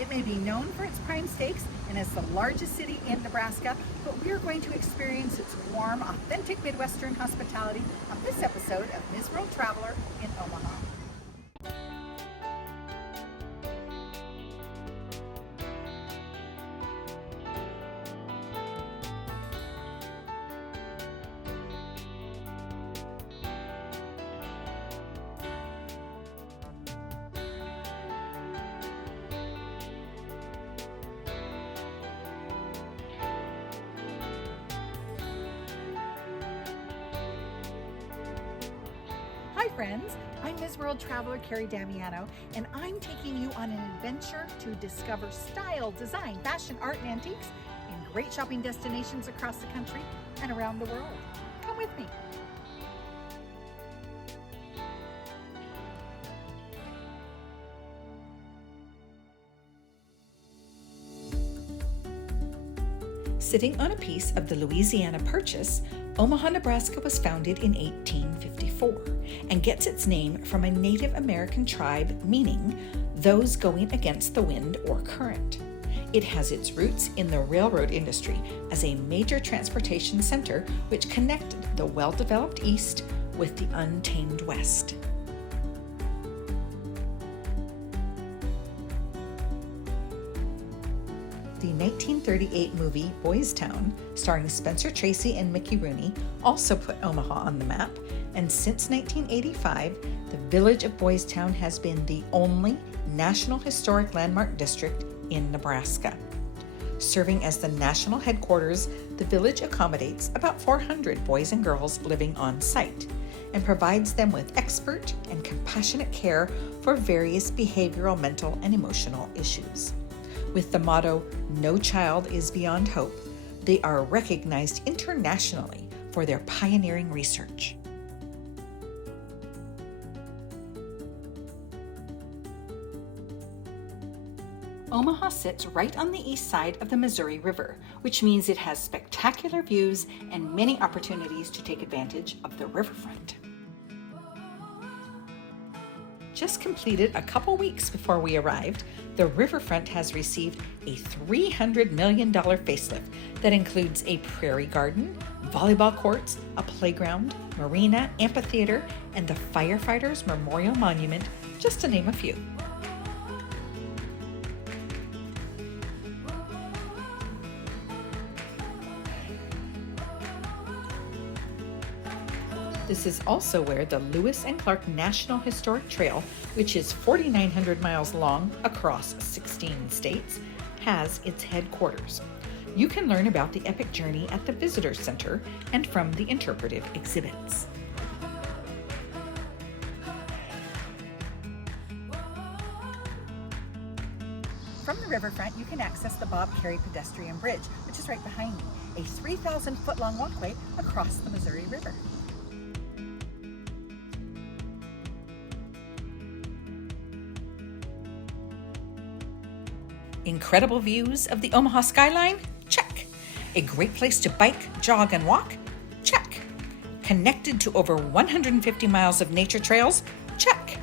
It may be known for its prime steaks and is the largest city in Nebraska, but we're going to experience its warm, authentic Midwestern hospitality on this episode of Ms. World Traveler in Omaha. Hi friends, I'm Ms. World Traveler Kerry Damiano, and I'm taking you on an adventure to discover style, design, fashion, art, and antiques in great shopping destinations across the country and around the world. Come with me. Sitting on a piece of the Louisiana Purchase, Omaha, Nebraska was founded in 1854 and gets its name from a Native American tribe meaning those going against the wind or current. It has its roots in the railroad industry as a major transportation center which connected the well-developed East with the untamed West. The 1938 movie Boys Town, starring Spencer Tracy and Mickey Rooney, also put Omaha on the map, and since 1985, the village of Boys Town has been the only National Historic Landmark District in Nebraska. Serving as the national headquarters, the village accommodates about 400 boys and girls living on site and provides them with expert and compassionate care for various behavioral, mental, and emotional issues. With the motto, "No child is beyond hope," they are recognized internationally for their pioneering research. Omaha sits right on the east side of the Missouri River, which means it has spectacular views and many opportunities to take advantage of the riverfront. Just completed a couple weeks before we arrived, the riverfront has received a $300 million facelift that includes a prairie garden, volleyball courts, a playground, marina, amphitheater, and the Firefighters Memorial Monument, just to name a few. This is also where the Lewis and Clark National Historic Trail, which is 4,900 miles long across 16 states, has its headquarters. You can learn about the epic journey at the Visitor Center and from the interpretive exhibits. From the riverfront, you can access the Bob Carey Pedestrian Bridge, which is right behind me, a 3,000-foot-long walkway across the Missouri River. Incredible views of the Omaha skyline? Check. A great place to bike, jog, and walk? Check. Connected to over 150 miles of nature trails? Check.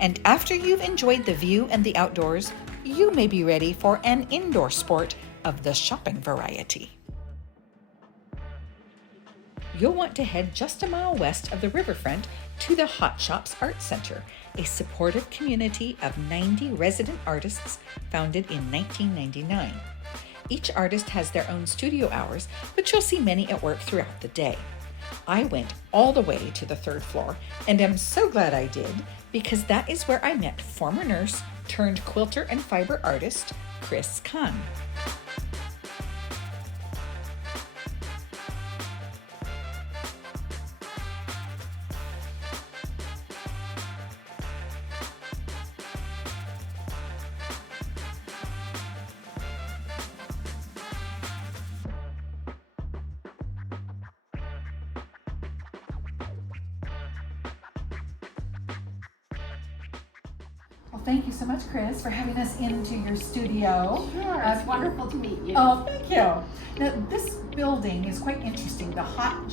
And after you've enjoyed the view and the outdoors, you may be ready for an indoor sport of the shopping variety. You'll want to head just a mile west of the riverfront to the Hot Shops Art Center, a supportive community of 90 resident artists founded in 1999. Each artist has their own studio hours, but you'll see many at work throughout the day. I went all the way to the third floor, and am so glad I did, because that is where I met former nurse turned quilter and fiber artist, Kris Khan. Well, thank you so much, Kris, for having us into your studio. Sure, it's wonderful to meet you. Oh, thank you. Now, this building is quite interesting, the Hot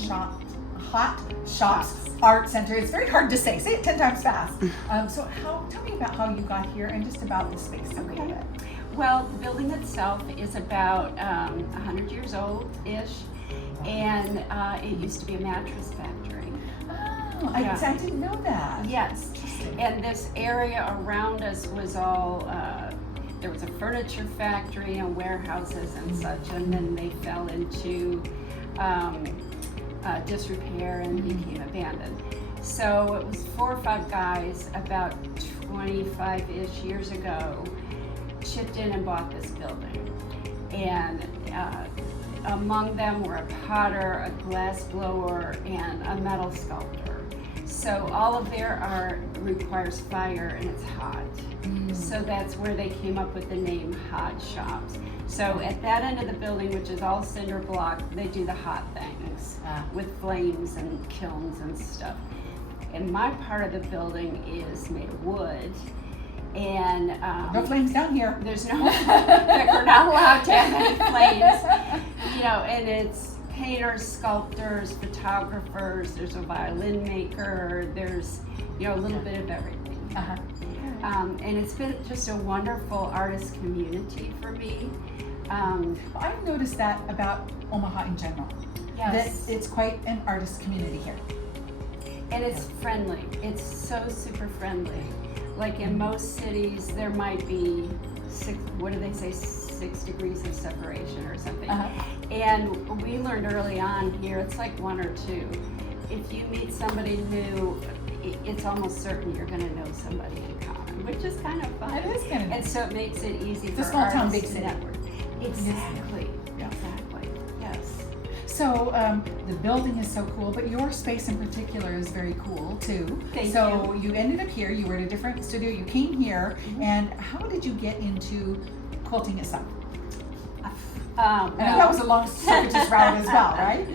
Shops Art Center. It's very hard to say. Say it 10 times fast. Tell me about how you got here and just about the space a little bit. Well, the building itself is about 100 years old-ish, and it used to be a mattress factory. Oh, Yeah. I didn't know that. Yes, Interesting. and this area around us was all, there was a furniture factory and warehouses and such, and then they fell into disrepair and became abandoned. So it was 4 or 5 guys about 25-ish years ago chipped in and bought this building. And among them were a potter, a glass blower, and a metal sculptor. So all of their art requires fire and it's hot. So that's where they came up with the name Hot Shops. So at that end of the building, which is all cinder block, they do the hot things with flames and kilns and stuff. And my part of the building is made of wood. And No flames down here. there's no, we're not allowed to have any flames, you know, and it's painters, sculptors, photographers, there's a violin maker, there's, you know, a little bit of everything. And it's been just a wonderful artist community for me. I've noticed that about Omaha in general. Yes. That it's quite an artist community here. And it's friendly. It's so super friendly. Like in most cities, there might be 6 degrees of separation or something. And we learned early on here, it's like 1 or 2. If you meet somebody new, it's almost certain you're going to know somebody in common, which is kind of fun. It is kind of And so it makes it easy It's a for small town, artists big to city. network. Exactly. Yeah. Exactly. Yes. So the building is so cool, but your space in particular is very cool too. Thank so you ended up here, you were at a different studio, you came here, and how did you get into quilting itself? I know that was a long circuitous route as well, right?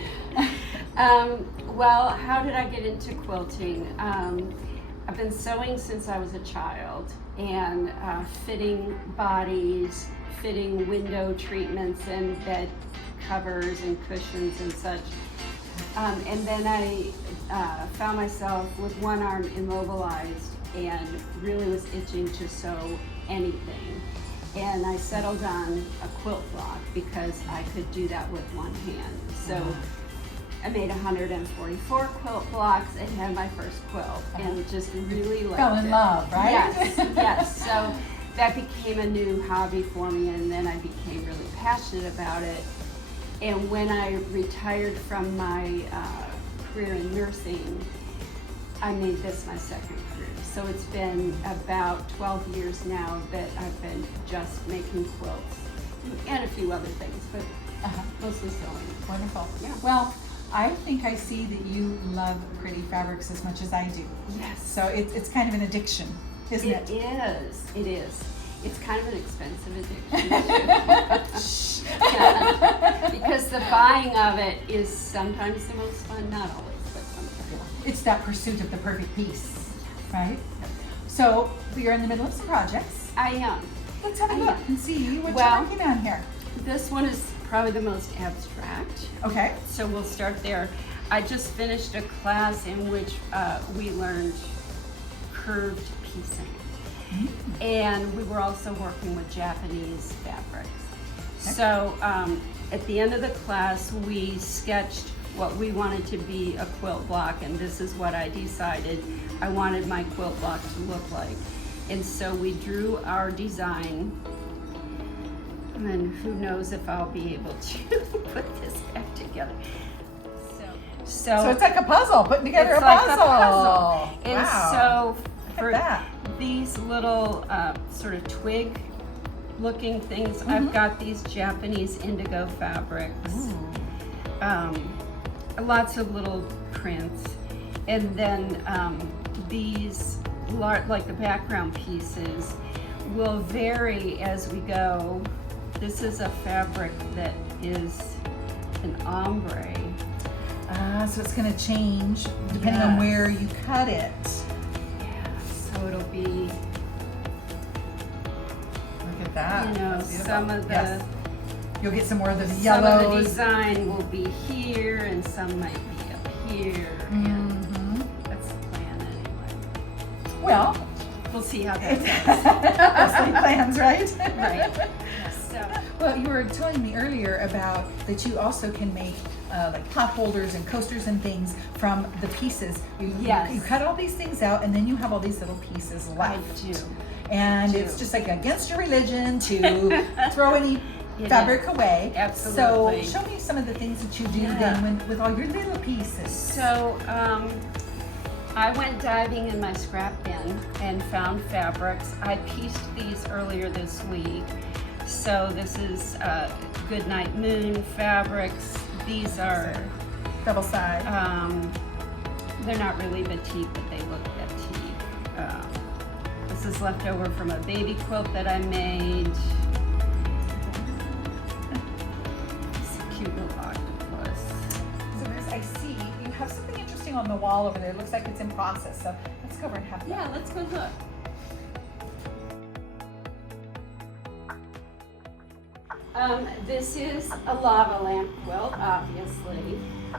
Well, how did I get into quilting? I've been sewing since I was a child, and fitting bodies, fitting window treatments and bed covers and cushions and such. And then I found myself with one arm immobilized and really was itching to sew anything. And I settled on a quilt block because I could do that with one hand. So I made 144 quilt blocks and had my first quilt and just really liked it. Fell in love, right? Yes, yes. So that became a new hobby for me, and then I became really passionate about it. And when I retired from my career in nursing, I made this my second career. So it's been about 12 years now that I've been just making quilts and a few other things, but mostly sewing. Wonderful. Yeah. Well, I think I see that you love pretty fabrics as much as I do. Yes. So it's kind of an addiction, isn't it? It is. It is. It's kind of an expensive addiction. Shh. Yeah. Because the buying of it is sometimes the most fun, not always, but sometimes. It's that pursuit of the perfect piece, right? So you're in the middle of some projects. I am. Let's have a I look am. and see what Well- you're working on here. This one is probably the most abstract, Okay. so we'll start there. I just finished a class in which we learned curved piecing. And we were also working with Japanese fabrics. So at the end of the class, we sketched what we wanted to be a quilt block, and this is what I decided I wanted my quilt block to look like. And so we drew our design, and then who knows if I'll be able to put this back together. So it's like a puzzle, putting together it's a like puzzle. a puzzle. And Wow. so Look for at that. these little sort of twig looking things, I've got these Japanese indigo fabrics. Lots of little prints. And then these, like the background pieces, will vary as we go. This is a fabric that is an ombre. So it's going to change depending on where you cut it. Yeah, so it'll be, Look at that. you know, That's beautiful. some of the Yes. You'll get some more of the some of the yellows. design will be here and some might be up here. And that's the plan anyway. Well, we'll see how that goes. Mostly plans, right? Right. So, Well, you were telling me earlier about that you also can make like pot holders and coasters and things from the pieces. Yes. You cut all these things out, and then you have all these little pieces left. I do. And I it's do. just like against your religion to throw any It fabric is. away. Absolutely. So show me some of the things that you do Yeah. then with all your little pieces. So, I went diving in my scrap bin and found fabrics. I pieced these earlier this week. So this is Goodnight Moon fabrics. These are, Double side. they're not really batik, but they look batik. This is left over from a baby quilt that I made. It's a cute little octopus. So I see you have something interesting on the wall over there. It looks like it's in process. So let's go over and have that. Yeah, let's go look. This is a lava lamp quilt, obviously.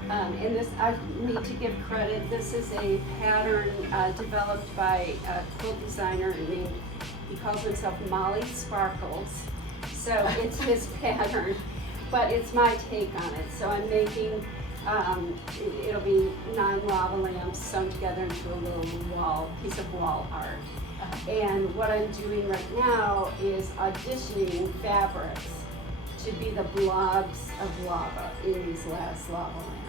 And this, I need to give credit, this is a pattern developed by a quilt designer named, he calls himself Molly Sparkles. So it's his pattern, but it's my take on it. So I'm making, it'll be 9 lava lamps sewn together into a little piece of wall art. And what I'm doing right now is auditioning fabrics to be the blobs of lava in these last lava lamps.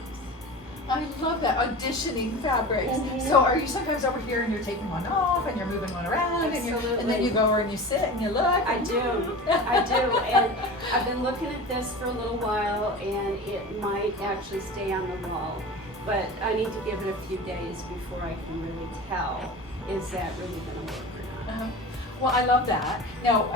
I love that, auditioning fabrics. Mhm. So are you sometimes over here and you're taking one off and you're moving one around and then you go over and you sit and you look? I do, and I've been looking at this for a little while, and it might actually stay on the wall, but I need to give it a few days before I can really tell, is that really gonna work or not. Well, I love that. Now,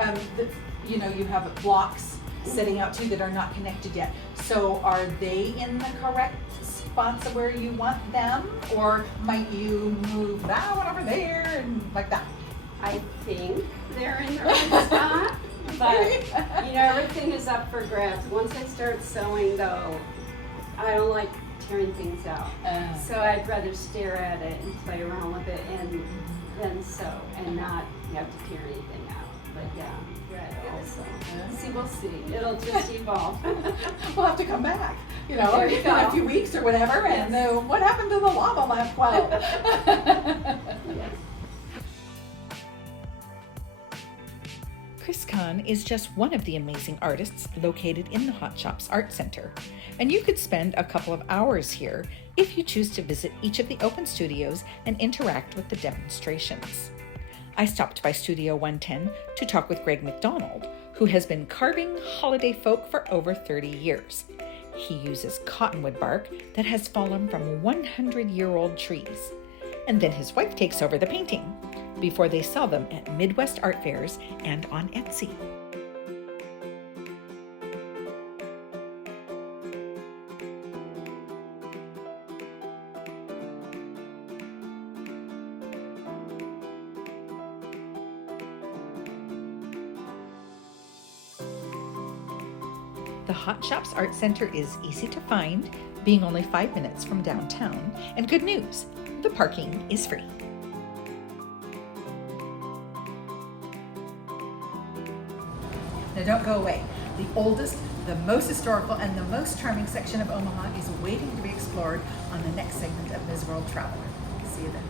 you have blocks sitting out too that are not connected yet. So are they in the correct spots of where you want them, or might you move that one over there and like that? I think they're in the right spot, but everything is up for grabs. Once I start sewing though, I don't like tearing things out. So I'd rather stare at it and play around with it and then sew and not have to tear anything out. But yeah, red also. See, we'll see. It'll just evolve. We'll have to come back, There you in go. a few weeks or whatever, and what happened to the lava lamp quilt? Yes. Kris Khan is just one of the amazing artists located in the Hot Shops Art Center, and you could spend a couple of hours here if you choose to visit each of the open studios and interact with the demonstrations. I stopped by Studio 110 to talk with Greg McDonald, who has been carving holiday folk for over 30 years. He uses cottonwood bark that has fallen from 100-year-old trees. And then his wife takes over the painting before they sell them at Midwest art fairs and on Etsy. The Hot Shops Art Center is easy to find, being only 5 minutes from downtown, and good news, the parking is free. Now don't go away. The oldest, the most historical, and the most charming section of Omaha is waiting to be explored on the next segment of Ms. World Traveler. See you then.